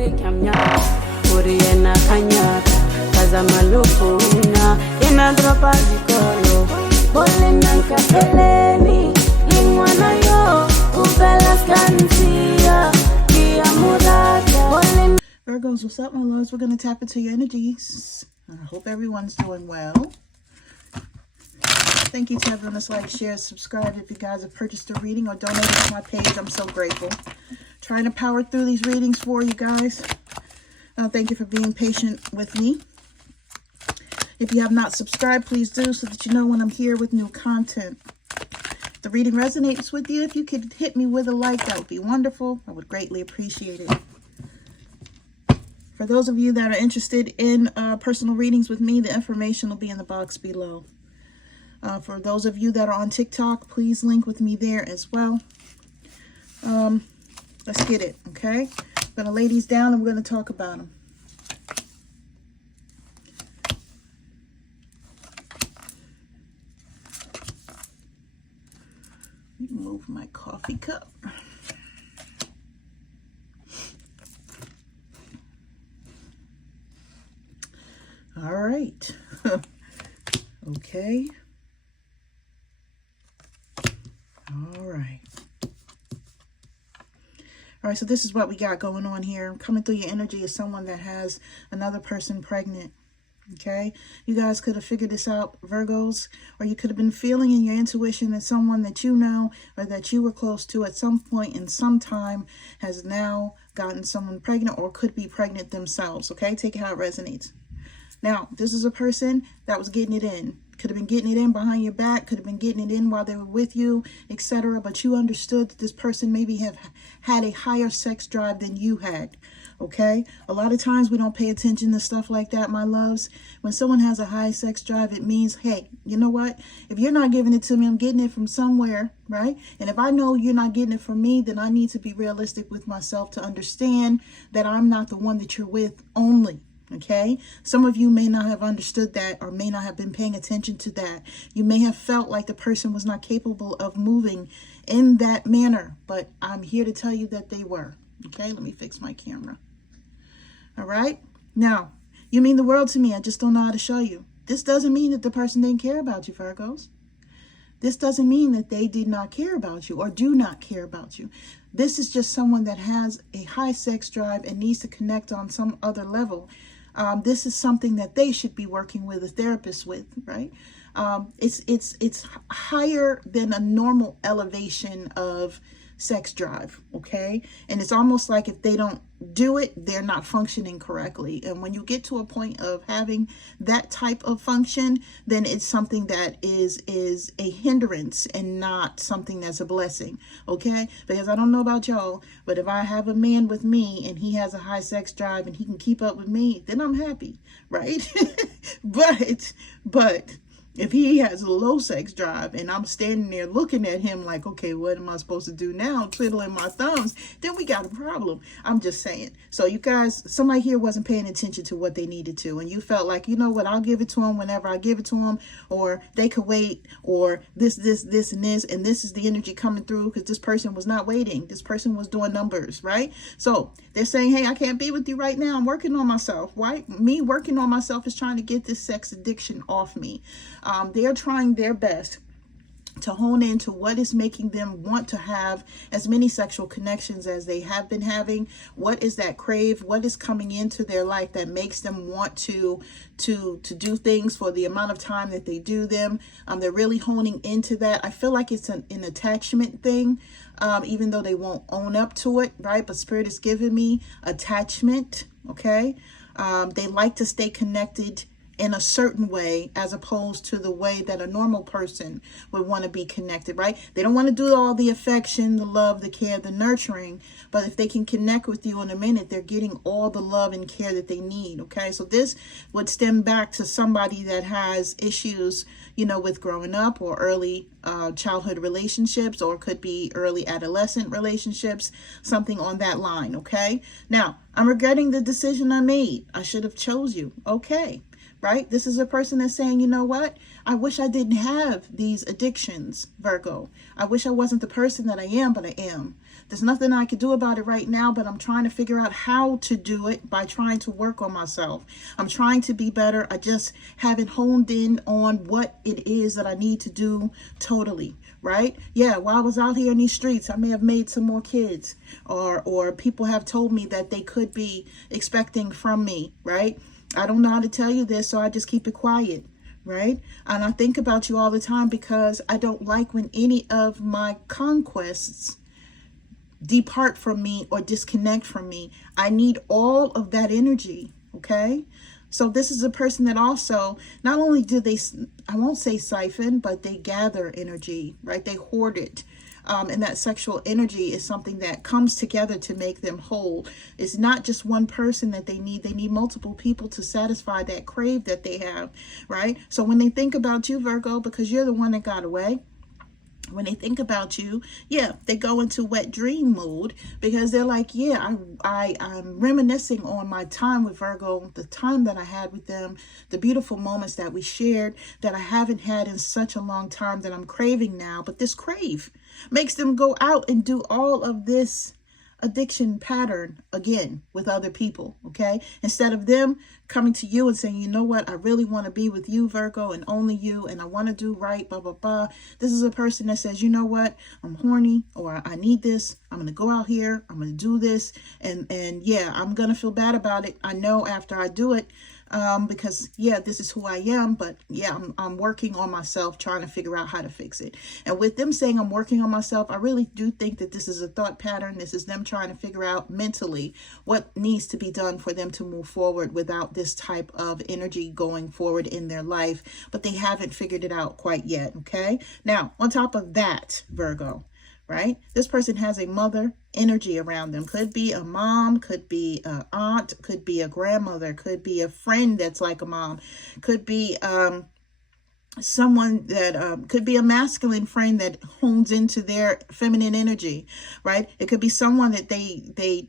Uriena kanya kaza malupuna ina dropa zikolo bolena kapeleni lingwana yo ubela skansia kia murata. Virgos, what's up, my loves? We're going to tap into your energies. I hope everyone's doing well. Thank you to everyone that's like, share, subscribe. If you guys have purchased a reading or donated to my page, I'm so grateful. Trying to power through these readings for you guys. Thank you for being patient with me. If you have not subscribed, please do so that you know when I'm here with new content. If the reading resonates with you, if you could hit me with a like, that would be wonderful. I would greatly appreciate it. For those of you that are interested in personal readings with me, the information will be in the box below. For those of you that are on TikTok, please link with me there as well. Let's get it, okay? I'm going to lay these down and we're going to talk about them. Move my coffee cup. All right. Okay. All right. All right, so this is what we got going on here. Coming through your energy is someone that has another person pregnant. Okay, you guys could have figured this out, Virgos, or you could have been feeling in your intuition that someone that you know or that you were close to at some point in some time has now gotten someone pregnant or could be pregnant themselves. Okay, take it how it resonates. Now, this is a person that was getting it in. Could have been getting it in behind your back, could have been getting it in while they were with you, etc. But you understood that this person maybe have had a higher sex drive than you had. Okay, a lot of times we don't pay attention to stuff like that, my loves. When someone has a high sex drive, it means, hey, you know what? If you're not giving it to me, I'm getting it from somewhere, right? And if I know you're not getting it from me, then I need to be realistic with myself to understand that I'm not the one that you're with only. Okay, some of you may not have understood that or may not have been paying attention to that. You may have felt like the person was not capable of moving in that manner, but I'm here to tell you that they were. Okay, let me fix my camera. All right, now you mean the world to me. I just don't know how to show you. This doesn't mean that the person didn't care about you, Virgos. This doesn't mean that they did not care about you or do not care about you. This is just someone that has a high sex drive and needs to connect on some other level. This is something that they should be working with a therapist with, right? It's higher than a normal elevation of sex drive, okay? And it's almost like if they don't do it, they're not functioning correctly. And when you get to a point of having that type of function, then it's something that is a hindrance and not something that's a blessing, okay? Because I don't know about y'all, but if I have a man with me and he has a high sex drive and he can keep up with me, then I'm happy, right? but if he has a low sex drive and I'm standing there looking at him like, okay, what am I supposed to do now? Twiddling my thumbs, then we got a problem. I'm just saying. So you guys, somebody here wasn't paying attention to what they needed to. And you felt like, you know what, I'll give it to him whenever I give it to him, or they could wait, or this, and this. And this is the energy coming through because this person was not waiting. This person was doing numbers, right? So they're saying, hey, I can't be with you right now. I'm working on myself. Why? Me working on myself is trying to get this sex addiction off me. They're trying their best to hone into what is making them want to have as many sexual connections as they have been having. What is that crave? What is coming into their life that makes them want to do things for the amount of time that they do them? They're really honing into that. I feel like it's an attachment thing, even though they won't own up to it, right? But Spirit is giving me attachment, okay? They like to stay connected in a certain way as opposed to the way that a normal person would want to be connected, right? They don't want to do all the affection, the love, the care, the nurturing, but if they can connect with you in a minute, they're getting all the love and care that they need, okay? So this would stem back to somebody that has issues, you know, with growing up or early childhood relationships, or could be early adolescent relationships, something on that line, okay? Now, I'm regretting the decision I made. I should have chose you, okay? Right? This is a person that's saying, you know what? I wish I didn't have these addictions, Virgo. I wish I wasn't the person that I am, but I am. There's nothing I can do about it right now, but I'm trying to figure out how to do it by trying to work on myself. I'm trying to be better. I just haven't honed in on what it is that I need to do totally, right? Yeah, while I was out here in these streets, I may have made some more kids, or people have told me that they could be expecting from me, right? I don't know how to tell you this, so I just keep it quiet, right? And I think about you all the time because I don't like when any of my conquests depart from me or disconnect from me. I need all of that energy, okay? So this is a person that also, not only do they, I won't say siphon, but they gather energy, right? They hoard it. And that sexual energy is something that comes together to make them whole. It's not just one person that they need multiple people to satisfy that crave that they have, right? So when they think about you, Virgo, because you're the one that got away, when they think about you, yeah, they go into wet dream mode because they're like, yeah, I'm reminiscing on my time with Virgo, the time that I had with them, the beautiful moments that we shared that I haven't had in such a long time that I'm craving now. But this crave makes them go out and do all of this addiction pattern again with other people, okay? Instead of them coming to you and saying, you know what, I really want to be with you, Virgo, and only you, and I want to do right, blah, blah, blah. This is a person that says, you know what, I'm horny, or I need this, I'm going to go out here, I'm going to do this, and yeah, I'm going to feel bad about it. I know after I do it, because yeah, this is who I am, but yeah, I'm working on myself, trying to figure out how to fix it. And with them saying I'm working on myself, I really do think that this is a thought pattern. This is them trying to figure out mentally what needs to be done for them to move forward without this type of energy going forward in their life, but they haven't figured it out quite yet. Okay. Now, on top of that, Virgo, right? This person has a mother energy around them. Could be a mom, could be an aunt, could be a grandmother, could be a friend that's like a mom, could be someone that could be a masculine friend that hones into their feminine energy, right? It could be someone that they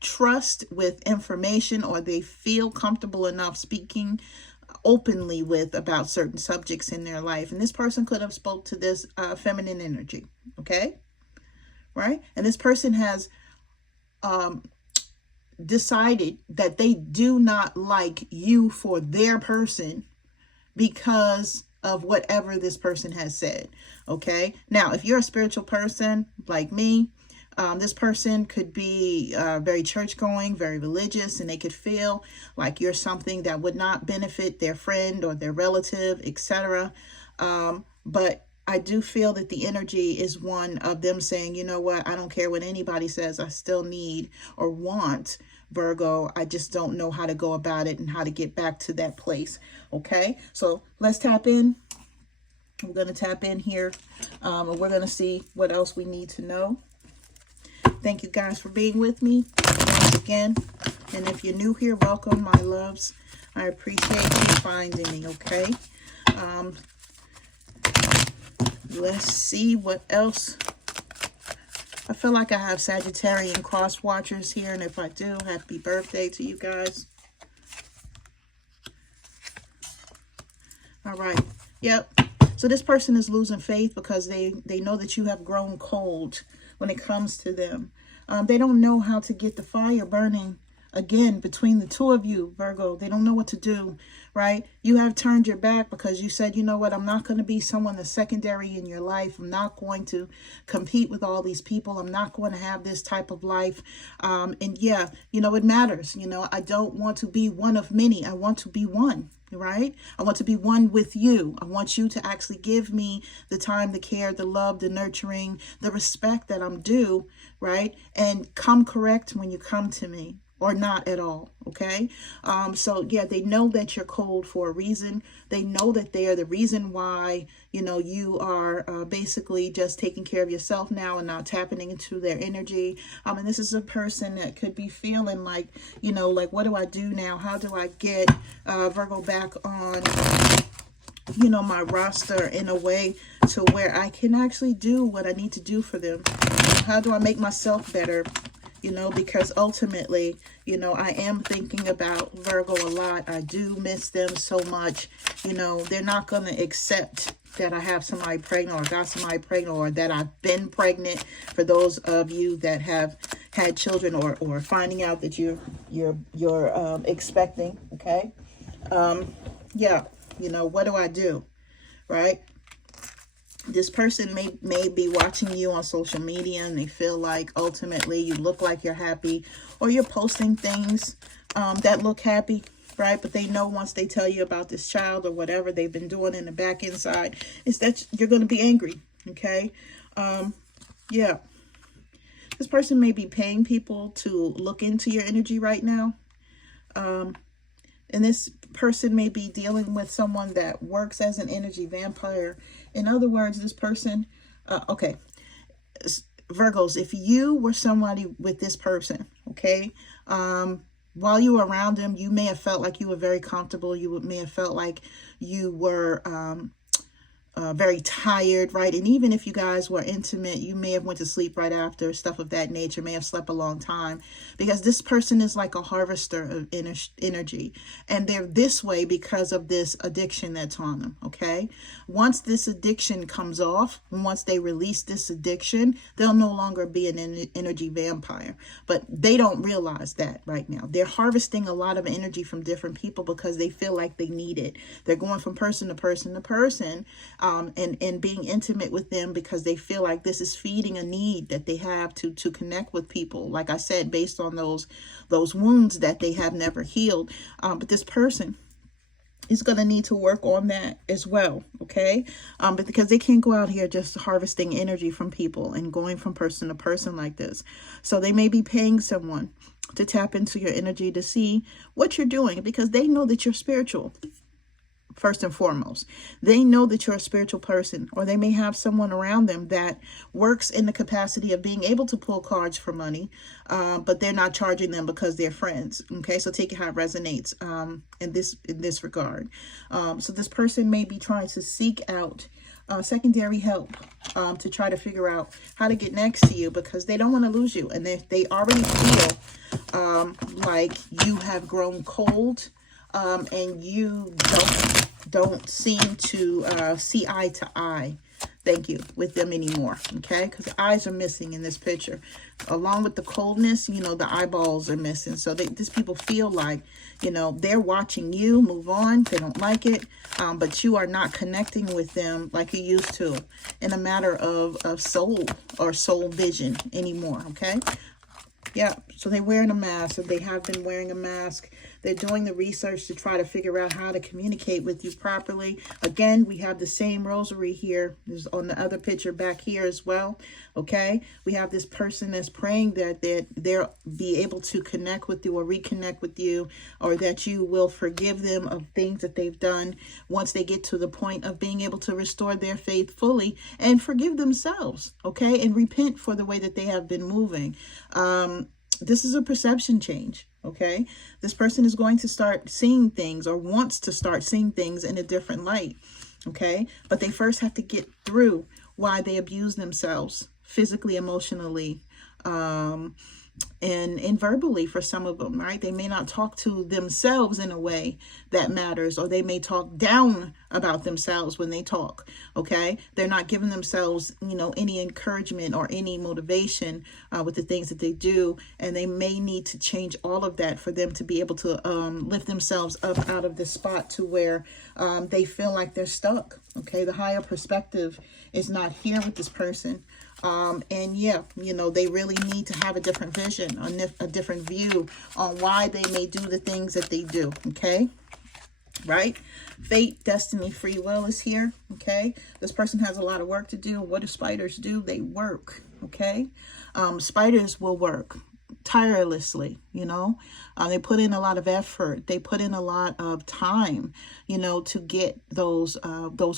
trust with information, or they feel comfortable enough speaking openly with about certain subjects in their life. And this person could have spoke to this feminine energy, okay? Right? And this person has decided that they do not like you for their person because of whatever this person has said. Okay. Now, if you're a spiritual person like me, this person could be very church going, very religious, and they could feel like you're something that would not benefit their friend or their relative, etc. But I do feel that the energy is one of them saying, you know what, I don't care what anybody says, I still need or want Virgo. I just don't know how to go about it and how to get back to that place. Okay, so let's tap in. I'm going to tap in here, and we're going to see what else we need to know. Thank you guys for being with me once again. And if you're new here, welcome, my loves. I appreciate you finding me, okay? Let's see what else. I feel like I have Sagittarian cross watchers here, and if I do, happy birthday to you guys. All right. Yep. So this person is losing faith because they know that you have grown cold when it comes to them. They don't know how to get the fire burning again between the two of you, Virgo. They don't know what to do, right? You have turned your back because you said, you know what, I'm not going to be someone that's secondary in your life. I'm not going to compete with all these people. I'm not going to have this type of life. And yeah, you know, it matters. You know, I don't want to be one of many. I want to be one. Right? I want to be one with you. I want you to actually give me the time, the care, the love, the nurturing, the respect that I'm due, right? And come correct when you come to me, or not at all. Okay. So yeah, they know that you're cold for a reason. They know that they are the reason why, you know, you are basically just taking care of yourself now and not tapping into their energy. And this is a person that could be feeling like, you know, like, what do I do now? How do I get Virgo back on, you know, my roster in a way to where I can actually do what I need to do for them? How do I make myself better? you know, because ultimately, you know, I am thinking about Virgo a lot. I do miss them so much. You know, they're not going to accept that I have somebody pregnant or got somebody pregnant or that I've been pregnant. For those of you that have had children or finding out that you're expecting, okay? Yeah, you know, what do I do, right? This person may be watching you on social media and they feel like ultimately you look like you're happy, or you're posting things that look happy, right? But they know once they tell you about this child or whatever they've been doing in the back inside, is that you're going to be angry, okay? Yeah. This person may be paying people to look into your energy right now. And this person may be dealing with someone that works as an energy vampire. In other words, this person, okay, Virgos, if you were somebody with this person, okay, while you were around them, you may have felt like you were very comfortable. You may have felt like you were very tired, right? And even if you guys were intimate, you may have went to sleep right after, stuff of that nature, may have slept a long time, because this person is like a harvester of energy, and they're this way because of this addiction that's on them, okay? Once this addiction comes off, and once they release this addiction, they'll no longer be an energy vampire, but they don't realize that right now. They're harvesting a lot of energy from different people because they feel like they need it. They're going from person to person to person, and being intimate with them because they feel like this is feeding a need that they have to connect with people. Like I said, based on those wounds that they have never healed. But this person is going to need to work on that as well, okay? But because they can't go out here just harvesting energy from people and going from person to person like this. So they may be paying someone to tap into your energy to see what you're doing, because they know that you're spiritual. First and foremost, they know that you're a spiritual person, or they may have someone around them that works in the capacity of being able to pull cards for money, but they're not charging them because they're friends. Okay, so take it how it resonates in this regard. So this person may be trying to seek out secondary help to try to figure out how to get next to you, because they don't want to lose you, and they already feel like you have grown cold, and you don't seem to see eye to eye, thank you, with them anymore, okay? Because the eyes are missing in this picture. Along with the coldness, you know, the eyeballs are missing. So these people feel like, you know, they're watching you move on. They don't like it, but you are not connecting with them like you used to in a matter of soul or soul vision anymore, okay? Yeah, so they're wearing a mask, or they have been wearing a mask. They're doing the research to try to figure out how to communicate with you properly. Again, we have the same rosary here. There's on the other picture back here as well, okay? We have this person that's praying that they'll be able to connect with you or reconnect with you, or that you will forgive them of things that they've done once they get to the point of being able to restore their faith fully and forgive themselves, okay? And repent for the way that they have been moving. This is a perception change, okay? This person is going to start seeing things, or wants to start seeing things in a different light, okay? But they first have to get through why they abuse themselves physically, emotionally, and verbally for some of them, right? They may not talk to themselves in a way that matters, or they may talk down about themselves when they talk, okay? They're not giving themselves, you know, any encouragement or any motivation with the things that they do, and they may need to change all of that for them to be able to lift themselves up out of this spot to where they feel like they're stuck, okay? The higher perspective is not here with this person. And yeah, you know, they really need to have a different vision, a different view on why they may do the things that they do, okay? Right? Fate, destiny, free will is here, okay? This person has a lot of work to do. What do spiders do? They work, okay? Spiders will work tirelessly, you know. They put in a lot of effort. They put in a lot of time, you know, to get those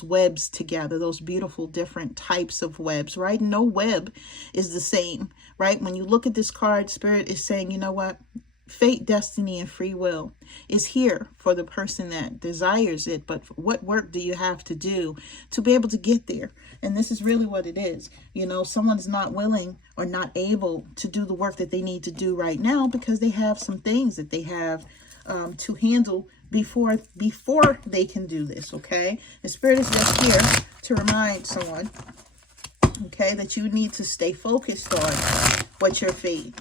webs together, those beautiful different types of webs, right? No web is the same, right? When you look at this card, Spirit is saying, you know what? fate, destiny, and free will is here for the person that desires it. But what work do you have to do to be able to get there? And this is really what it is. You know, someone's not willing or not able to do the work that they need to do right now because they have some things that they have to handle before they can do this. Okay, the Spirit is just here to remind someone, okay, that you need to stay focused on what your fate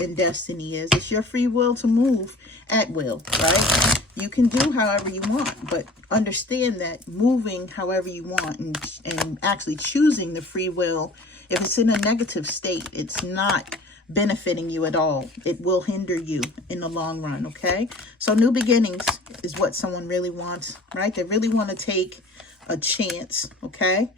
and destiny is. It's your free will to move at will, right? You can do however you want, but understand that moving however you want and actually choosing the free will, if it's in a negative state, it's not benefiting you at all. It will hinder you in the long run, okay? So new beginnings is what someone really wants, right? They really want to take a chance, okay?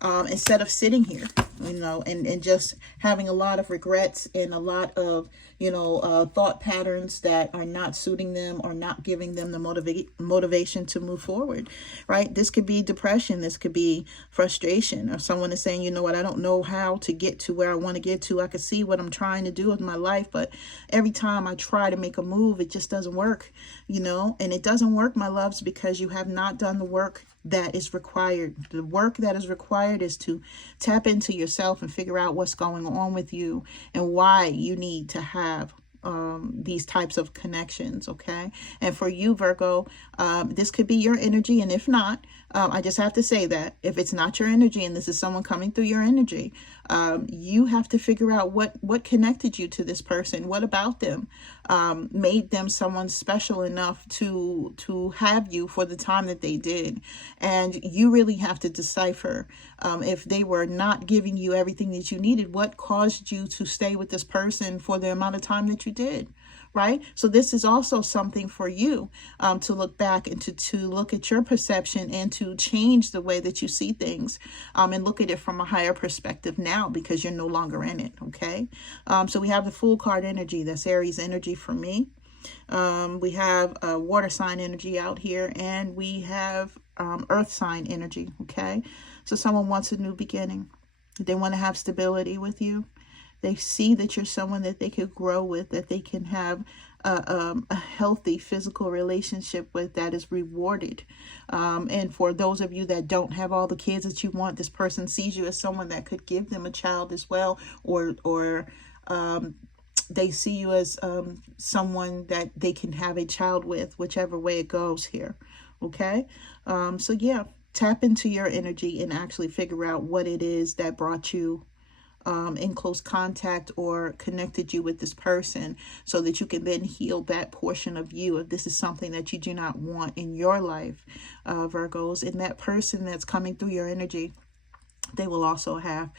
Instead of sitting here, you know, and just having a lot of regrets and a lot of, you know, thought patterns that are not suiting them or not giving them the motivation to move forward, right? This could be depression. This could be frustration, or someone is saying, you know what, I don't know how to get to where I want to get to. I can see what I'm trying to do with my life, but every time I try to make a move, it just doesn't work, you know, and it doesn't work, my loves, because you have not done the work that is required. The work that is required is to tap into yourself and figure out what's going on with you and why you need to have these types of connections, okay? And for you, Virgo, this could be your energy, and if not, I just have to say that if it's not your energy and this is someone coming through your energy, you have to figure out what connected you to this person. What about them made them someone special enough to have you for the time that they did? And you really have to decipher if they were not giving you everything that you needed, what caused you to stay with this person for the amount of time that you did. Right? So this is also something for you to look back and to look at your perception and to change the way that you see things and look at it from a higher perspective now because you're no longer in it. Okay. So we have the Fool card energy. That's Aries energy for me. We have water sign energy out here, and we have earth sign energy. Okay. So someone wants a new beginning. They want to have stability with you. They see that you're someone that they could grow with, that they can have a healthy physical relationship with that is rewarded. And for those of you that don't have all the kids that you want, this person sees you as someone that could give them a child as well, or they see you as someone that they can have a child with, whichever way it goes here. Okay? So yeah, tap into your energy and actually figure out what it is that brought you in close contact or connected you with this person, so that you can then heal that portion of you if this is something that you do not want in your life, Virgos. And that person that's coming through your energy, they will also have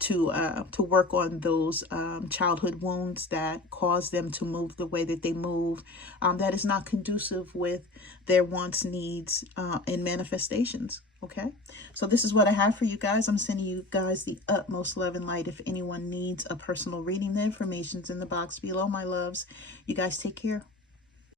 to work on those childhood wounds that cause them to move the way that they move, that is not conducive with their wants, needs, and manifestations. Okay, so this is what I have for you guys. I'm sending you guys the utmost love and light. If anyone needs a personal reading, the information's in the box below, my loves. You guys take care.